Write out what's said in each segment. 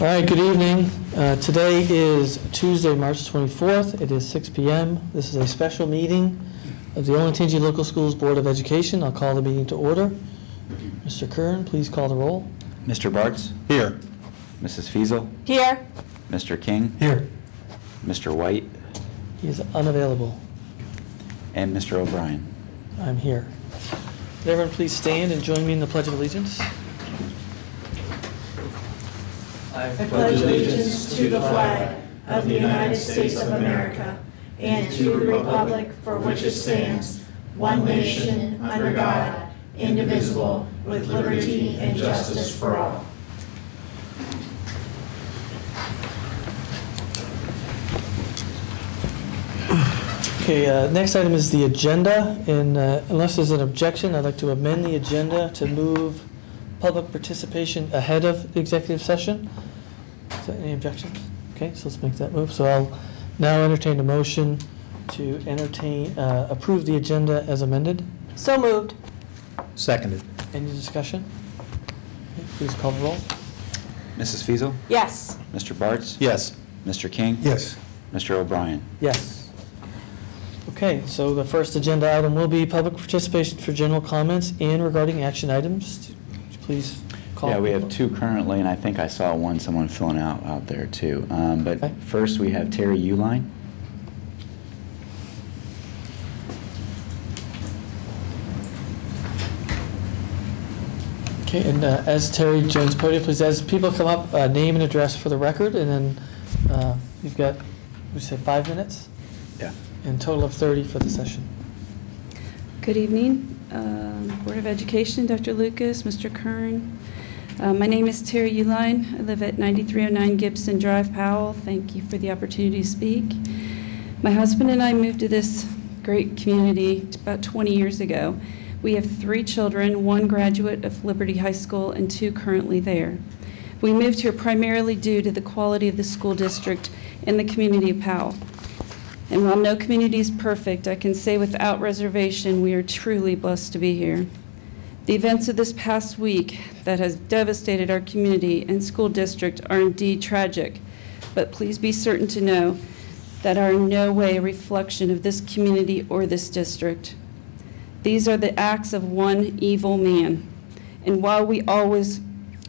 All right, good evening. Today is Tuesday, March 24th. It is 6 p.m. This is a special meeting of the Olentangy Local Schools Board of Education. I'll call the meeting to order. Mr. Kern, please call the roll. Mr. Bartz? Here. Mrs. Fiesel? Here. Mr. King? Here. Mr. White? He is unavailable. And Mr. O'Brien? I'm here. Would everyone please stand and join me in the Pledge of Allegiance? I pledge allegiance to the flag of the United States of America and to the republic for which it stands, one nation, under God, indivisible, with liberty and justice for all. Okay, next item is the agenda, and unless there's an objection, I'd like to amend the agenda to move public participation ahead of the executive session. Is there any objections? Okay, so let's make that move. So I'll now entertain a motion to approve the agenda as amended. So moved. Seconded. Any discussion? Okay, please call the roll. Mrs. Fiesel? Yes. Mr. Bartz? Yes. Mr. King? Yes. Mr. O'Brien? Yes. Okay, so the first agenda item will be public participation for general comments and regarding action items. Please call. Yeah, we have two currently, and I think I saw someone filling out there too. But Okay. first we have Terry Uline. Okay, and as Terry joins the podium, please, as people come up, name and address for the record, and then you've got, we say 5 minutes? Yeah. And total of 30 for the session. Good evening, Board of Education, Dr. Lucas, Mr. Kern. My name is Terry Uline. I live at 9309 Gibson Drive, Powell. Thank you for the opportunity to speak. My husband and I moved to this great community about 20 years ago. We have 3 children, 1 graduate of Liberty High School and 2 currently there. We moved here primarily due to the quality of the school district and the community of Powell. And while no community is perfect, I can say without reservation we are truly blessed to be here. The events of this past week that has devastated our community and school district are indeed tragic, but please be certain to know that are in no way a reflection of this community or this district. These are the acts of one evil man. And while we always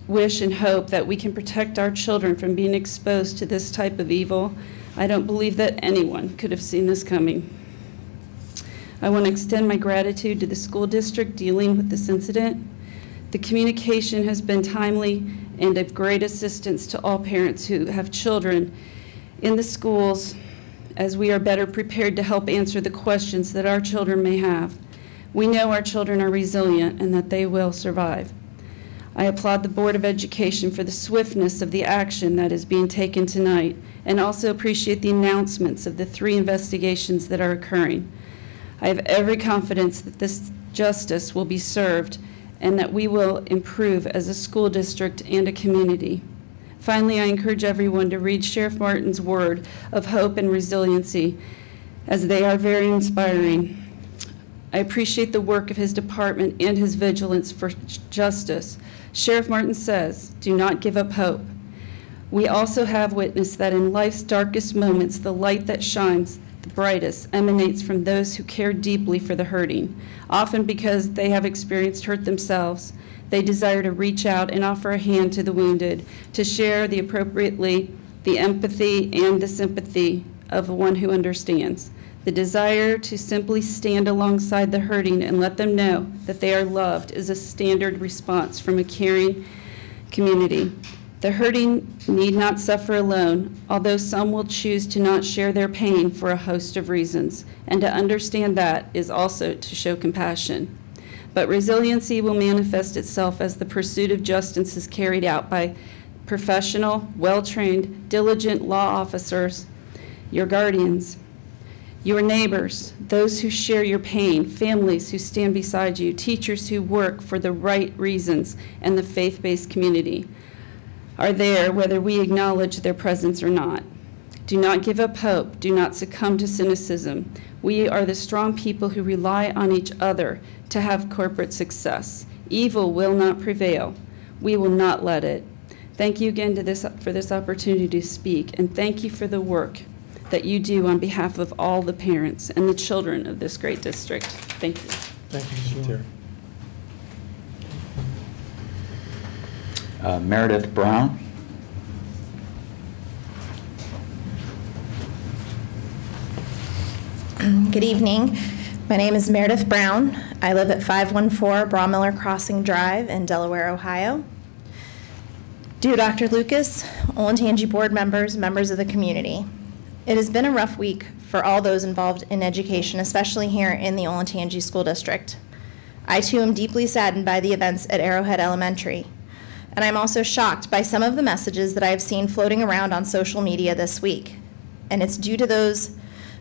wish and hope that we can protect our children from being exposed to this type of evil, I don't believe that anyone could have seen this coming. I want to extend my gratitude to the school district dealing with this incident. The communication has been timely and of great assistance to all parents who have children in the schools, as we are better prepared to help answer the questions that our children may have. We know our children are resilient and that they will survive. I applaud the Board of Education for the swiftness of the action that is being taken tonight, and also appreciate the announcements of the 3 investigations that are occurring. I have every confidence that this justice will be served and that we will improve as a school district and a community. Finally, I encourage everyone to read Sheriff Martin's word of hope and resiliency, as they are very inspiring. I appreciate the work of his department and his vigilance for justice. Sheriff Martin says, "Do not give up hope." We also have witnessed that in life's darkest moments, the light that shines the brightest emanates from those who care deeply for the hurting. Often because they have experienced hurt themselves, they desire to reach out and offer a hand to the wounded, to share the empathy and the sympathy of one who understands. The desire to simply stand alongside the hurting and let them know that they are loved is a standard response from a caring community. The hurting need not suffer alone, although some will choose to not share their pain for a host of reasons, and to understand that is also to show compassion. But resiliency will manifest itself as the pursuit of justice is carried out by professional, well-trained, diligent law officers, your guardians, your neighbors, those who share your pain, families who stand beside you, teachers who work for the right reasons, and the faith-based community are there whether we acknowledge their presence or not. Do not give up hope. Do not succumb to cynicism. We are the strong people who rely on each other to have corporate success. Evil will not prevail. We will not let it. Thank you again for this opportunity to speak, and thank you for the work that you do on behalf of all the parents and the children of this great district. Thank you. Thank you, Sheila. Meredith Brown. Good evening. My name is Meredith Brown. I live at 514 Bromiller Crossing Drive in Delaware, Ohio. Dear Dr. Lucas, Olentangy board members, members of the community, it has been a rough week for all those involved in education, especially here in the Olentangy School District. I too am deeply saddened by the events at Arrowhead Elementary, and I'm also shocked by some of the messages that I have seen floating around on social media this week. And it's due to those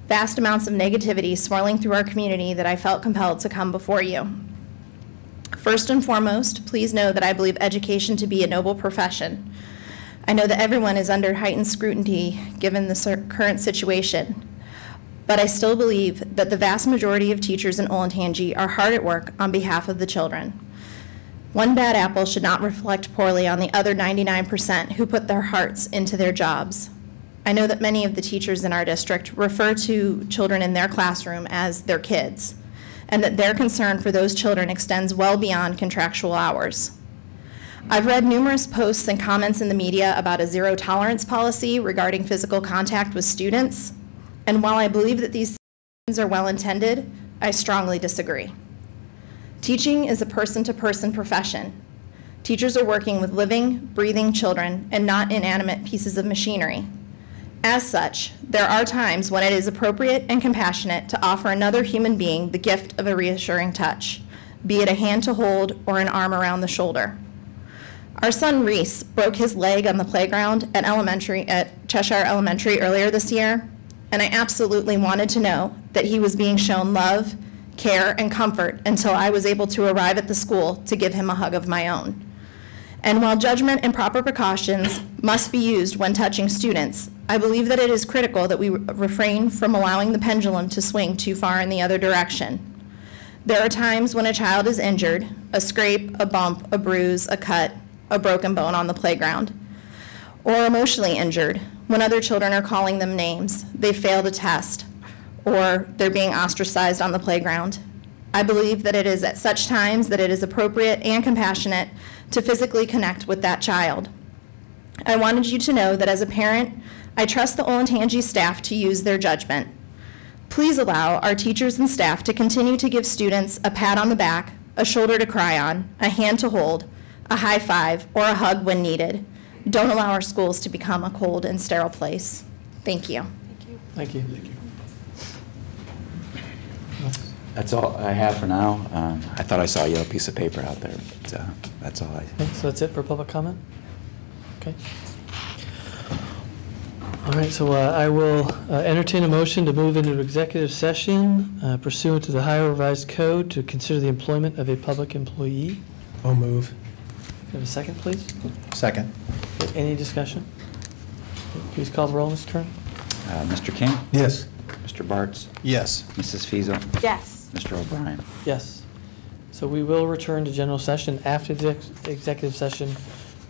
vast amounts of negativity swirling through our community that I felt compelled to come before you. First and foremost, please know that I believe education to be a noble profession. I know that everyone is under heightened scrutiny given the current situation, but I still believe that the vast majority of teachers in Olentangy are hard at work on behalf of the children. One bad apple should not reflect poorly on the other 99% who put their hearts into their jobs. I know that many of the teachers in our district refer to children in their classroom as their kids, and that their concern for those children extends well beyond contractual hours. I've read numerous posts and comments in the media about a zero-tolerance policy regarding physical contact with students, and while I believe that these things are well-intended, I strongly disagree. Teaching is a person-to-person profession. Teachers are working with living, breathing children and not inanimate pieces of machinery. As such, there are times when it is appropriate and compassionate to offer another human being the gift of a reassuring touch, be it a hand to hold or an arm around the shoulder. Our son Reese broke his leg on the playground at Cheshire Elementary earlier this year, and I absolutely wanted to know that he was being shown love, care, and comfort until I was able to arrive at the school to give him a hug of my own. And while judgment and proper precautions must be used when touching students, I believe that it is critical that we refrain from allowing the pendulum to swing too far in the other direction. There are times when a child is injured, a scrape, a bump, a bruise, a cut, a broken bone on the playground, or emotionally injured when other children are calling them names, they failed a test, or they're being ostracized on the playground. I believe that it is at such times that it is appropriate and compassionate to physically connect with that child. I wanted you to know that as a parent, I trust the Olentangy staff to use their judgment. Please allow our teachers and staff to continue to give students a pat on the back, a shoulder to cry on, a hand to hold, a high five, or a hug when needed. Don't allow our schools to become a cold and sterile place. Thank you. Thank you. That's all I have for now. I thought I saw a yellow piece of paper out there, but that's all I. Okay, so that's it for public comment? Okay. All right, so I will entertain a motion to move into executive session pursuant to the Ohio Revised Code to consider the employment of a public employee. I'll move. Have a second, please? Second. Any discussion? Please call the roll, Mr. Kern. Mr. King? Yes. Mr. Bartz? Yes. Mrs. Fiesel, Yes. Mr. O'Brien? Yes. So we will return to general session after the executive session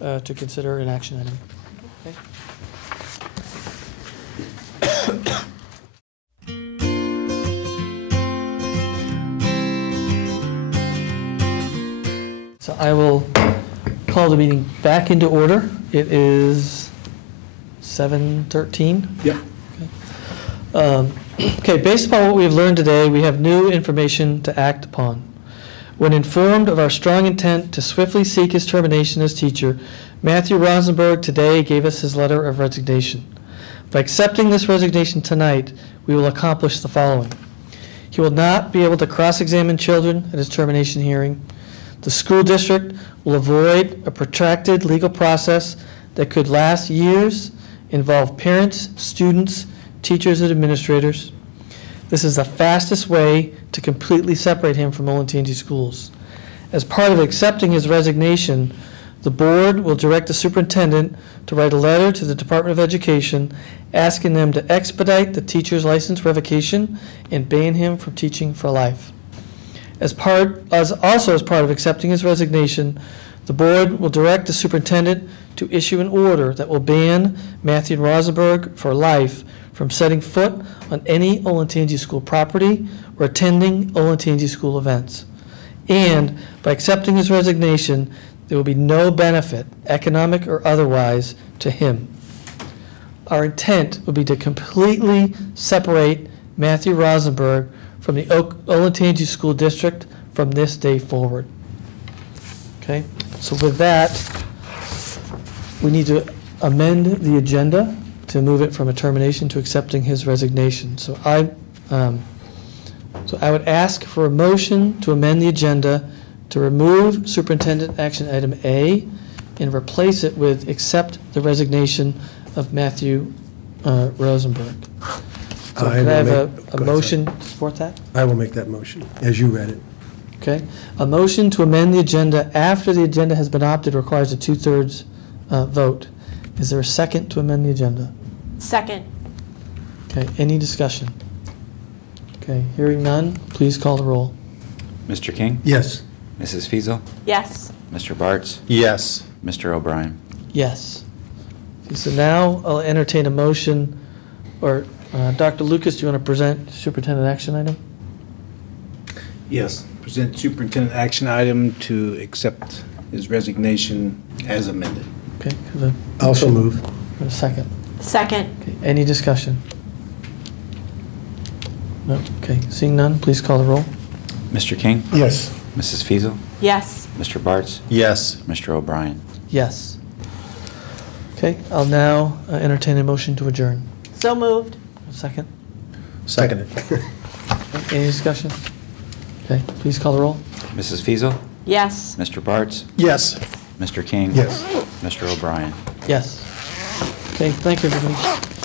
to consider an action item. Okay. So I will call the meeting back into order. It is 7:13. Yep. Okay, based upon what we have learned today, we have new information to act upon. When informed of our strong intent to swiftly seek his termination as teacher, Matthew Rosenberg today gave us his letter of resignation. By accepting this resignation tonight, we will accomplish the following. He will not be able to cross-examine children at his termination hearing. The school district will avoid a protracted legal process that could last years, involve parents, students, teachers, and administrators. This is the fastest way to completely separate him from Olentangy schools. As part of accepting his resignation, the board will direct the superintendent to write a letter to the Department of Education asking them to expedite the teacher's license revocation and ban him from teaching for life. Also as part of accepting his resignation, The board will direct the superintendent to issue an order that will ban Matthew Rosenberg for life from setting foot on any Olentangy school property or attending Olentangy school events. And by accepting his resignation, there will be no benefit, economic or otherwise, to him. Our intent would be to completely separate Matthew Rosenberg from the Olentangy School District from this day forward. Okay, so with that, we need to amend the agenda to move it from a termination to accepting his resignation. So I would ask for a motion to amend the agenda to remove Superintendent Action Item A and replace it with accept the resignation of Matthew Rosenberg. So I could I have will a make- go ahead, motion to support that? I will make that motion, as you read it. Okay. A motion to amend the agenda after the agenda has been adopted requires a 2/3 vote. Is there a second to amend the agenda? Second. Okay, any discussion? Okay, hearing none, please call the roll. Mr. King? Yes. Mrs. Fiesel, Yes. Mr. Bartz? Yes. Mr. O'Brien? Yes. Okay, so now I'll entertain a motion, or Dr. Lucas, do you want to present superintendent action item? Yes. Present superintendent action item to accept his resignation as amended. Okay, have a Also move. have a second. Second. Okay, any discussion? No, okay, seeing none, please call the roll. Mr. King? Yes. Mrs. Fiesel, Yes. Mr. Bartz? Yes. Mr. O'Brien? Yes. Okay, I'll now entertain a motion to adjourn. So moved. A second. Seconded. Any discussion? Okay, please call the roll. Mrs. Fiesel, Yes. Mr. Bartz? Yes. Mr. King? Yes. Mr. O'Brien? Yes. Okay, thank you, everybody.